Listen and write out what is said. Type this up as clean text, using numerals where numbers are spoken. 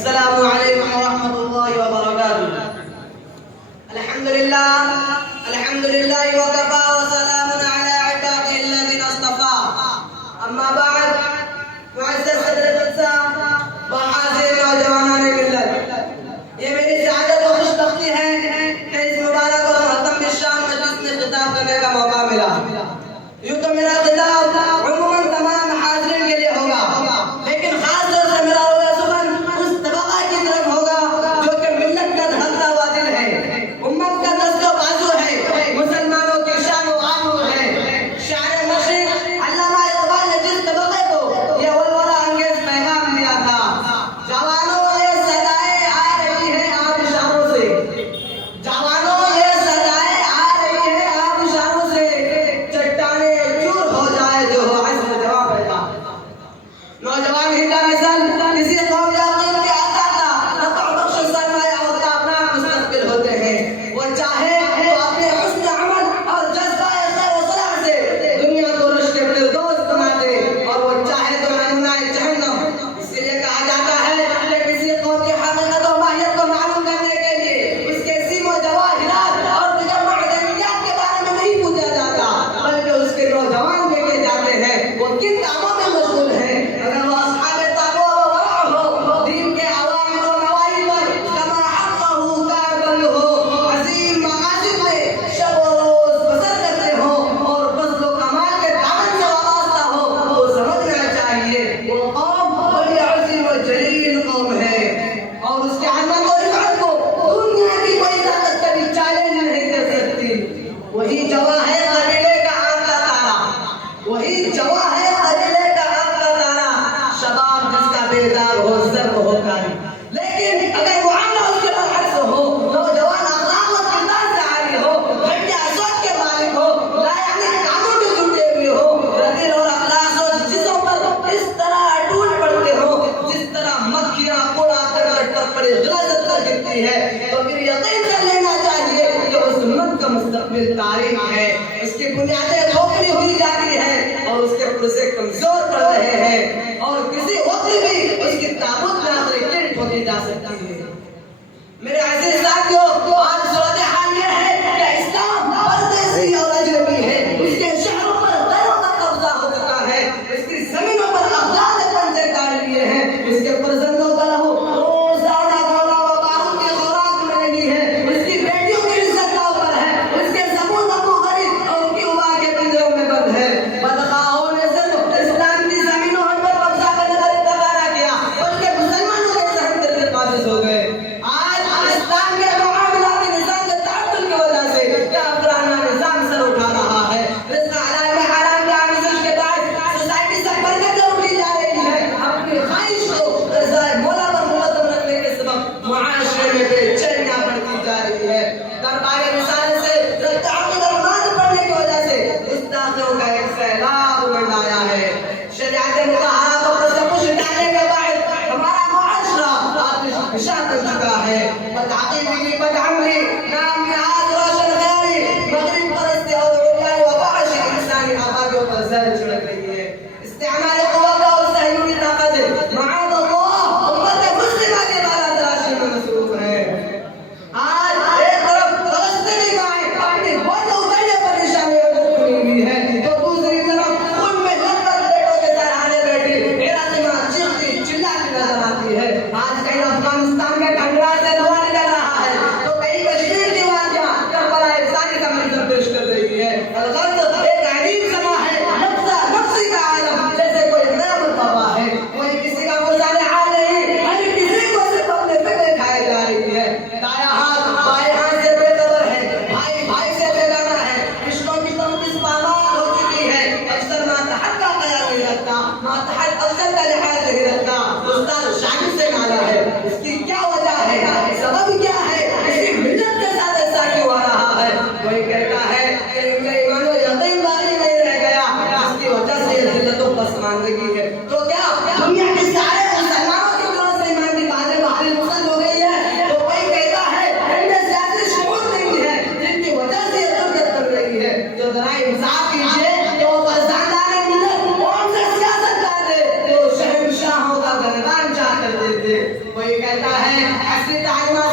السلام علیکم ورحمۃ اللہ وبرکاتہ۔ الحمد للہ وکفى وسلام علی عباده الذین اصطفى، اما بعد، معزز حضرت الصاحب وحاضر نوجوانان ملت، یہ میری سعادت و خوش بختی ہے کہ اس مبارک اور محترم الشان مجلس میں خطاب کرنے کا موقع ملا۔ یوں تو میرا خطاب عموماً تمام حاضرین کے لیے ہوگا، لیکن خاص طور سے میرا اس طبقہ کی طرف ہوگا جو کہ ملت کا دھڑکتا ہوا دل ہے، امت کا دست و بازو ہے، مسلمانوں کی شان و آبرو ہے۔ شاعر مشرق علامہ اقبال نے جس طبقے کو یہ ولولہ انگیز پیغام دیا تھا، جوانوں یہ صدائیں آ رہی ہیں آپ اشاروں سے، جوانوں یہ صدائیں آ رہی ہیں آپ اشاروں سے، چٹانیں چور ہو جائے جو ہو عزم جواب پیدا۔ نوجوان ہی کا مثال کسی قوم یا قوم کے آتا تھا، نفع بخش سرمایہ ہوتا اپنا مستقبل ہوتے ہیں۔ وہ چاہے تو اپنے حسن عمل اور جذبہ خیر و صلاح سے دنیا کو رشک فردوس بنا دے، اور وہ چاہے تو نمونہ جہنم۔ اس لیے کہا جاتا ہے کہ کسی قوم کی حقیقت و ماہیت کو معلوم کرنے کے لیے اس کے سیم و جواہرات اور دیگر معدنیات کے بارے میں نہیں پوچھا جاتا، بلکہ اس کے نوجوان دیکھے جاتے ہیں وہ کن کاموں میں مشغول ہیں۔ اگر وہ اصحاب تقوی و ورع ہو، دین کے اوامر و نواہی پر کما حقہ کاربند ہو، عظیم مقاصد میں شب و روز بسر کرتے ہوں، اور فضل و کمال کے دامن سے وابستہ ہو، تو سمجھنا چاہیے وہ قوم بڑی عظیم و جلیل قوم ہے، اور اس کے عظمت و رفعت کو دنیا کی کوئی طاقت کبھی چیلنج نہیں کر سکتی۔ وہی جواں ہے قبیلے کا آنکھ کا تارا، وہی جواں ہے قبیلے کا آنکھ کا تارا، شباب جس کا بیدار ہو سرد ہو کاری۔ لیکن اگر معاملہ اس کے برعکس ہو، نوجوان اخلاق و کردار سے عاری ہو، گھٹیا سوچ کے مالک ہو، لایعنی کاموں میں جھوٹے ہوئے ہو، رذیل اور اخلاق و چیزوں پر اس طرح ٹوٹ پڑتے ہو جس طرح مکھیاں اڑا کر پر غلظت کر گرتی ہے، تو پھر یقین کر لینا چاہیے کہ اس امت کا مستقبل تاریخ ہے، اس کی بنیادیں کھوکھلی ہوئی جاتی ہیں اور اس کے پرزے کمزور پڑ رہے ہیں، اور کسی وقت بھی اس کی تابوت میں آخری کنٹ ہوتی جا سکتی ہے۔ میرے عزیز ساتھیوں، آج صورتحال یہ ہے کہ اسلام پردیسی اور اجنبی ہے، اس کے شہروں پر غیروں کا قبضہ ہو چکا ہے، اس کی زمینوں پر افراد نے پنجے کاٹ لیے ہیں، اس کے فرزندوں کا لہو روزانہ گولا و بارود کی خوراک میں نہیں ہے، اس کی بیٹیوں کی عزت داؤ پر ہے، اس کے سپوت ابو غریب اور ان کی ماں کے پنجروں میں بند ہے۔ بدخواہوں نے صرف اسلام کی یہ کہتا ہے عصری تعلیمات